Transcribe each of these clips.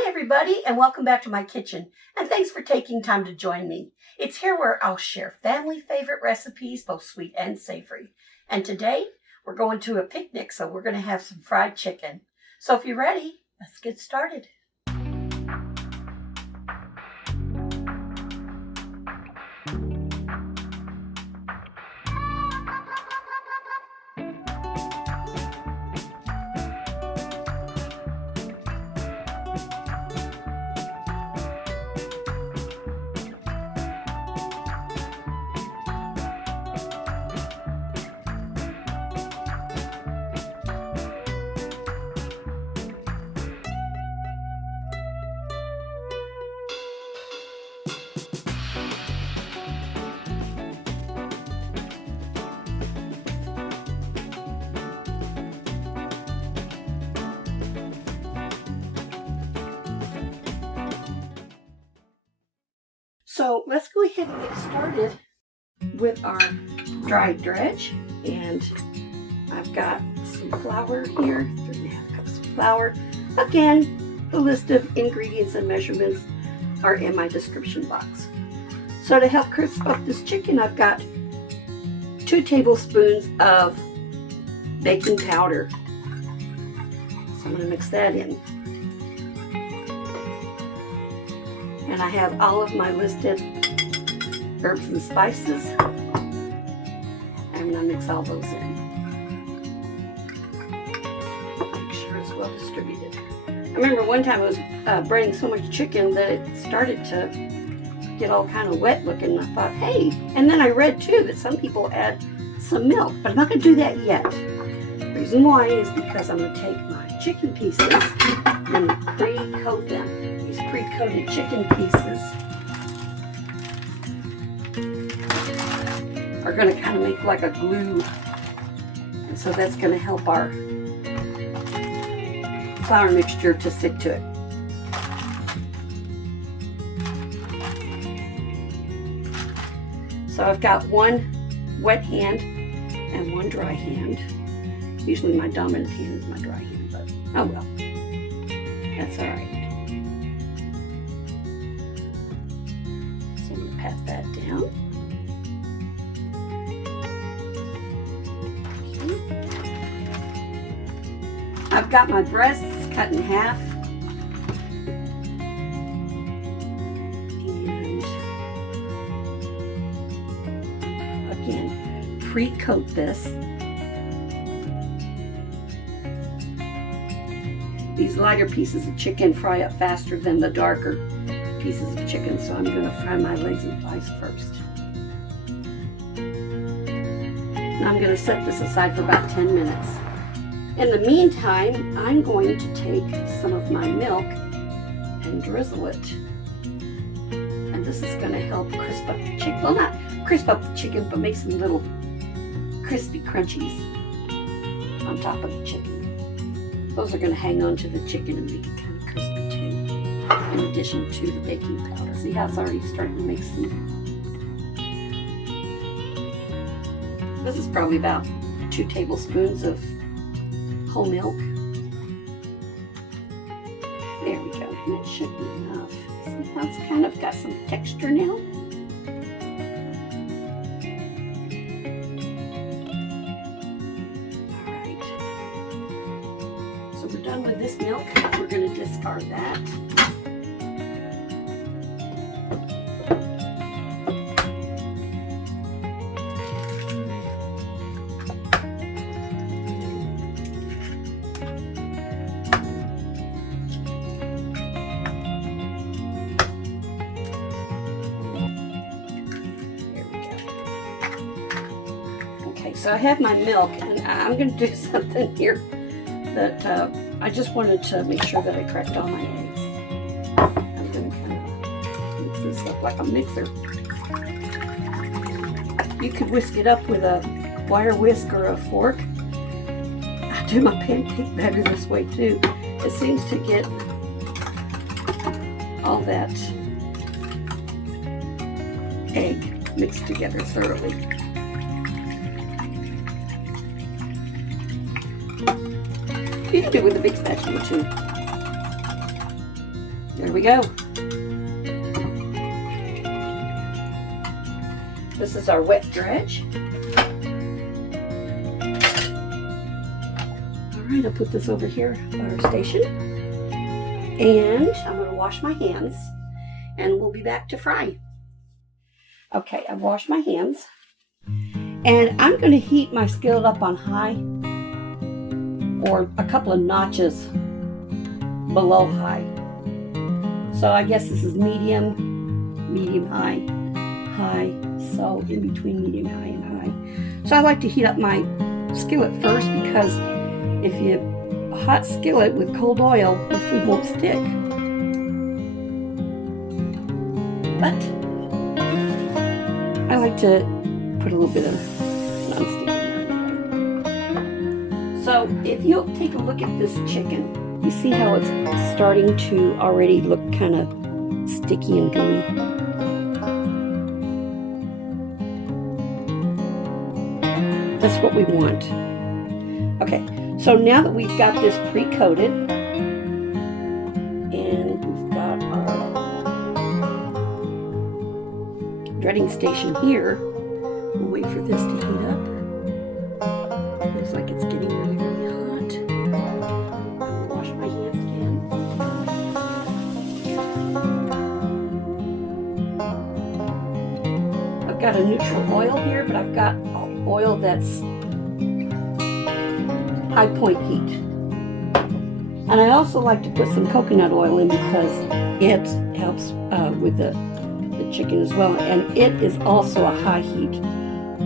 Hi everybody, and welcome back to my kitchen, and thanks for taking time to join me. It's here where I'll share family favorite recipes, both sweet and savory. And today, we're going to a picnic, so we're going to have some fried chicken. So if you're ready, let's get started. So let's go ahead and get started with our dry dredge. And I've got some flour here, 3.5 cups of flour. Again, the list of ingredients and measurements are in my description box. So to help crisp up this chicken, I've got 2 tablespoons of baking powder. So I'm going to mix that in. And I have all of my listed herbs and spices. I'm going to mix all those in. Make sure it's well distributed. I remember one time I was braining so much chicken that it started to get all kind of wet looking. And I thought, hey, and then I read too that some people add some milk, but I'm not going to do that yet. The reason why is because I'm going to take my chicken pieces and pre-coat them. These pre-coated chicken pieces are going to kind of make like a glue, and so that's going to help our flour mixture to stick to it. So I've got one wet hand and one dry hand. Usually my dominant hand is my dry hand, but oh well, that's all right. So I'm going to pat that down. Okay. I've got my breasts cut in half. And again, pre-coat this. These lighter pieces of chicken fry up faster than the darker pieces of chicken, so I'm going to fry my legs and thighs first. Now I'm going to set this aside for about 10 minutes. In the meantime, I'm going to take some of my milk and drizzle it. And this is going to help crisp up the chicken. Well, not crisp up the chicken, but make some little crispy crunchies on top of the chicken. Those are going to hang on to the chicken and make it kind of crispy too, in addition to the baking powder. See how it's already starting to make some. This is probably about 2 tablespoons of whole milk. There we go. That should be enough. See how it's kind of got some texture now? We're done with this milk. We're going to discard that. There we go. Okay, so I have my milk, and I'm going to do something here that I just wanted to make sure that I cracked all my eggs. I'm going to kind of mix this up like a mixer. You could whisk it up with a wire whisk or a fork. I do my pancake batter this way too. It seems to get all that egg mixed together thoroughly. You can do it with a big spatula too. There we go. This is our wet dredge. All right, I'll put this over here at our station. And I'm going to wash my hands and we'll be back to fry. Okay, I've washed my hands. And I'm going to heat my skillet up on high or a couple of notches below high. So I guess this is medium, high, high. So in between medium, high, and high. So I like to heat up my skillet first because if you a hot skillet with cold oil, the food won't stick. But I like to put a little bit of nonstick in there. So if you'll take a look at this chicken, you see how it's starting to already look kind of sticky and gooey. That's what we want. Okay, so now that we've got this pre-coated and we've got our dredging station here, we'll wait for this to heat up. Looks like it's getting really, really hot. I'll wash my hands again. I've got a neutral oil here, but I've got oil that's high point heat. And I also like to put some coconut oil in because it helps with the chicken as well. And it is also a high heat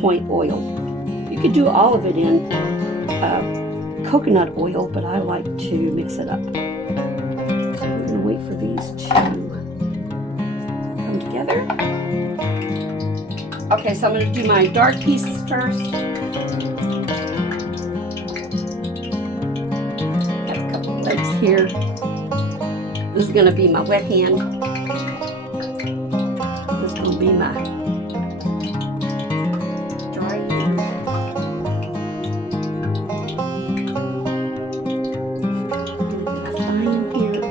point oil. You could do all of it in coconut oil, but I like to mix it up. So we're going to wait for these to come together. Okay, so I'm going to do my dark pieces first. Got a couple legs here. This is going to be my wet hand. This is going to be my dry hand. A thyme here.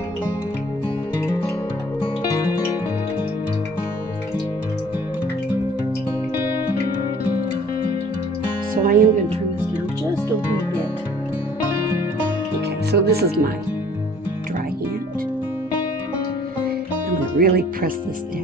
So I am going to turn this down just a little bit. Okay, so this is my dry hand. I'm going to really press this down.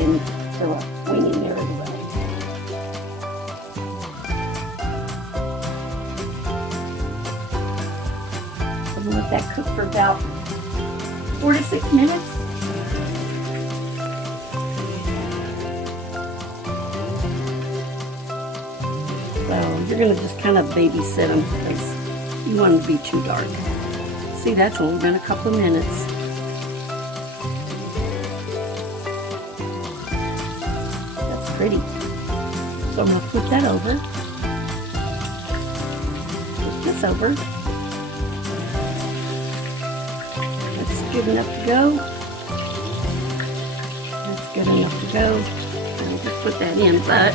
And throw a wing in there as well. I'm going to let that cook for about 4 to 6 minutes. So you're going to just kind of babysit them because you want them to be too dark. See, that's only been a couple of minutes. Pretty. So I'm going to flip that over. Flip this over. That's good enough to go. That's good enough to go. I'll just put that in, but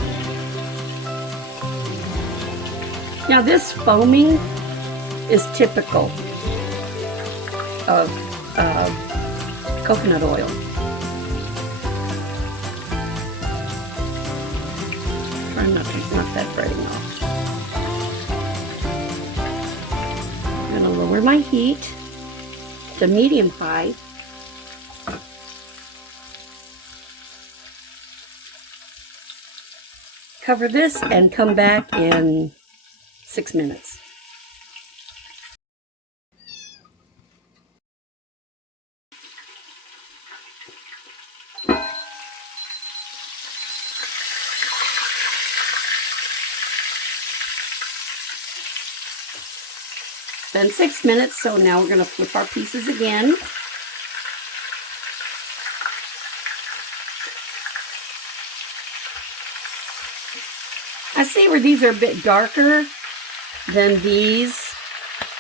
now this foaming is typical of coconut oil. Not that breading off. I'm going to lower my heat to medium high. Cover this and come back in 6 minutes. Been 6 minutes, so now we're going to flip our pieces again. I see where these are a bit darker than these,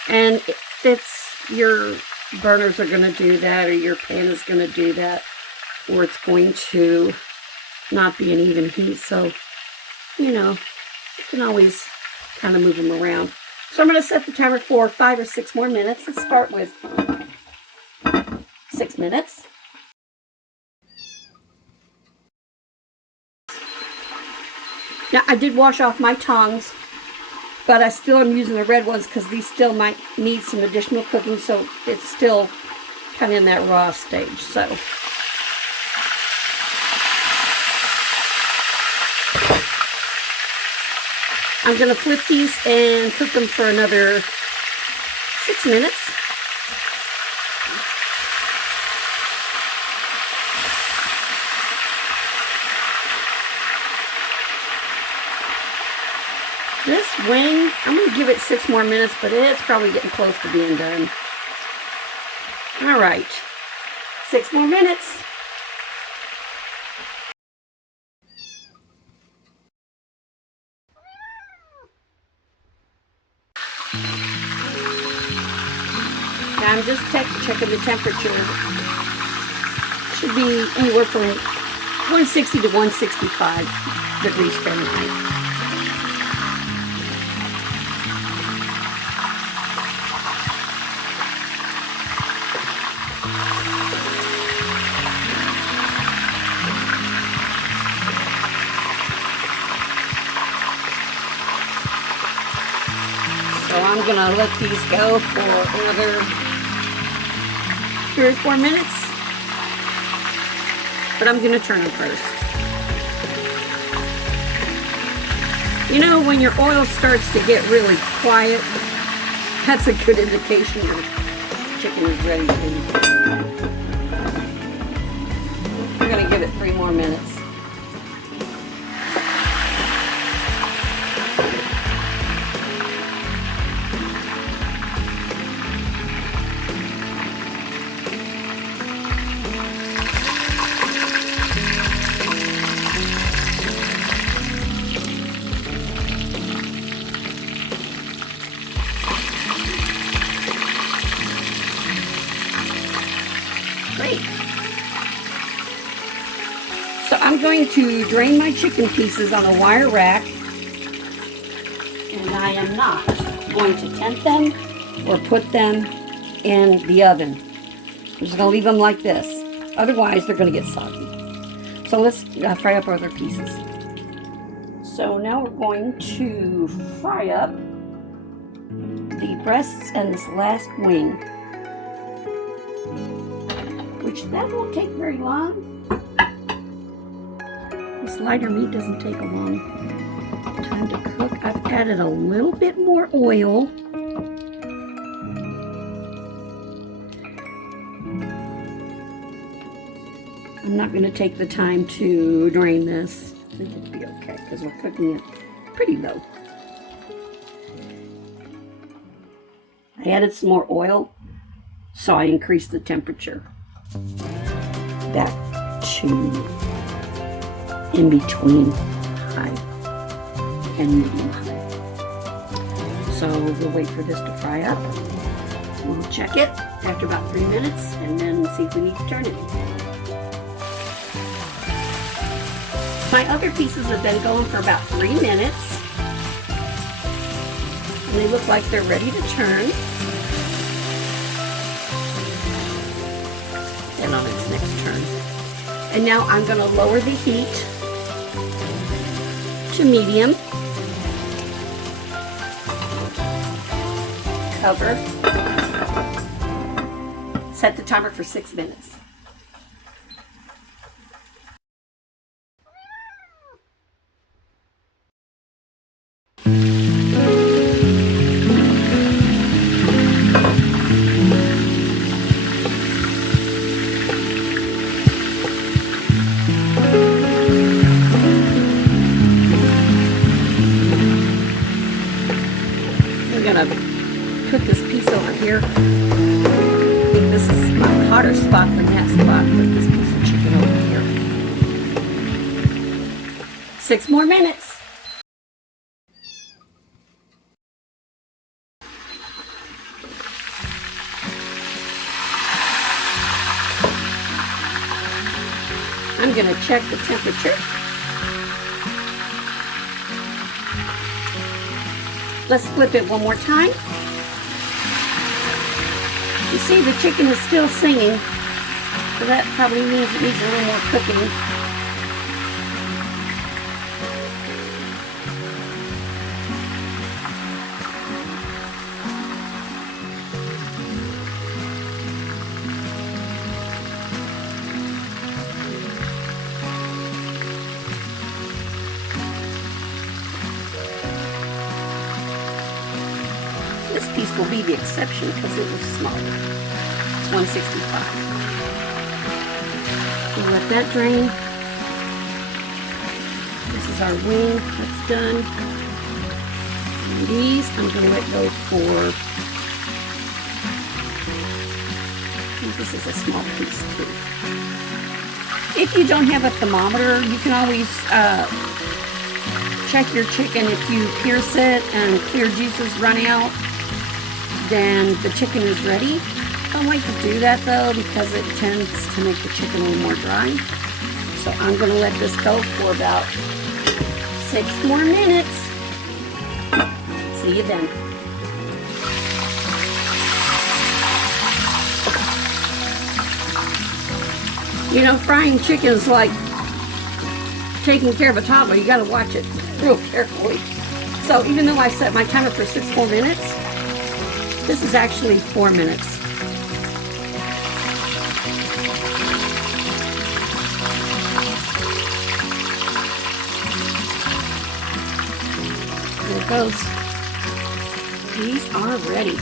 and it's your burners are going to do that, or your pan is going to do that, or it's going to not be an even heat. So, you know, you can always kind of move them around. So I'm going to set the timer for 5 or 6 more minutes. Let's start with 6 minutes. Now, I did wash off my tongs, but I still am using the red ones because these still might need some additional cooking, so it's still kind of in that raw stage. So I'm going to flip these and cook them for another 6 minutes. This wing, I'm going to give it 6 more minutes, but it's probably getting close to being done. All right, 6 more minutes. Now I'm just checking the temperature. Should be anywhere from 160 to 165 degrees Fahrenheit. So I'm going to let these go for another 3 or 4 minutes. But I'm going to turn them first. You know, when your oil starts to get really quiet, that's a good indication your chicken is ready to eat. I'm going to give it 3 more minutes. Great. So I'm going to drain my chicken pieces on a wire rack, and I am not going to tent them or put them in the oven. I'm just going to leave them like this. Otherwise, they're going to get soggy. So let's fry up our other pieces. So now we're going to fry up the breasts and this last wing, which that won't take very long. This lighter meat doesn't take a long time to cook. I've added a little bit more oil. I'm not going to take the time to drain this. I think it'll be okay because we're cooking it pretty low. I added some more oil, so I increased the temperature back to in between high and medium high. So we'll wait for this to fry up. We'll check it after about 3 minutes and then see if we need to turn it. My other pieces have been going for about 3 minutes. And they look like they're ready to turn. And on its next turn. And now I'm going to lower the heat to medium. Cover. Set the timer for 6 minutes. Put this piece over here. I think this is my hotter spot than that spot. Put this piece of chicken over here. 6 more minutes. I'm going to check the temperature. Let's flip it one more time. You see the chicken is still singing, so that probably means it needs a little more cooking. This piece will be the exception because it was smaller. It's 165. We'll let that drain. This is our wing that's done. And these I'm going to let go for, I think this is a small piece too. If you don't have a thermometer, you can always check your chicken. If you pierce it and clear juices run out, then the chicken is ready. I don't like to do that though because it tends to make the chicken a little more dry. So I'm going to let this go for about 6 more minutes. See you then. You know, frying chicken is like taking care of a toddler. You got to watch it real carefully. So even though I set my timer for 6 more minutes, this is actually 4 minutes. There it goes. These are ready.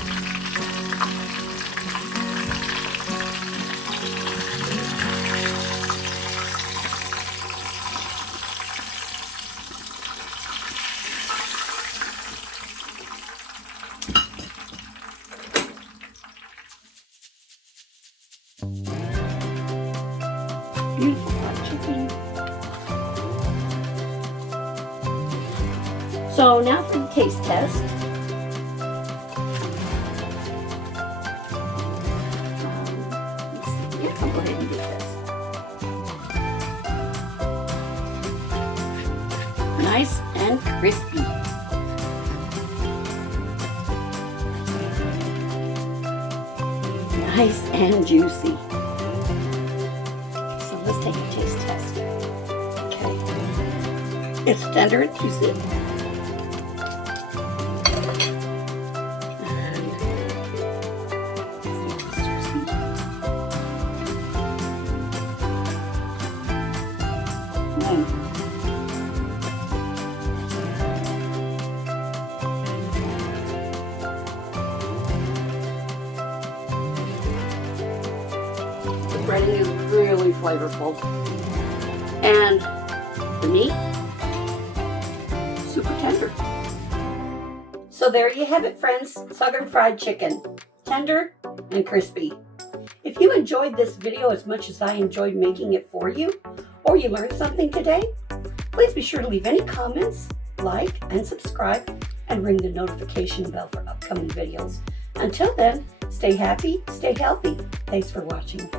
Beautiful fried chicken. So now for the taste test. Yeah, I'll go ahead and do this. Nice and crispy. Nice and juicy. Let's take a taste test. Okay. It's tender and juicy. The breading is really flavorful. And the meat, super tender. So there you have it, friends. Southern fried chicken. Tender and crispy. If you enjoyed this video as much as I enjoyed making it for you, or you learned something today, please be sure to leave any comments, like, and subscribe, and ring the notification bell for upcoming videos. Until then, stay happy, stay healthy. Thanks for watching.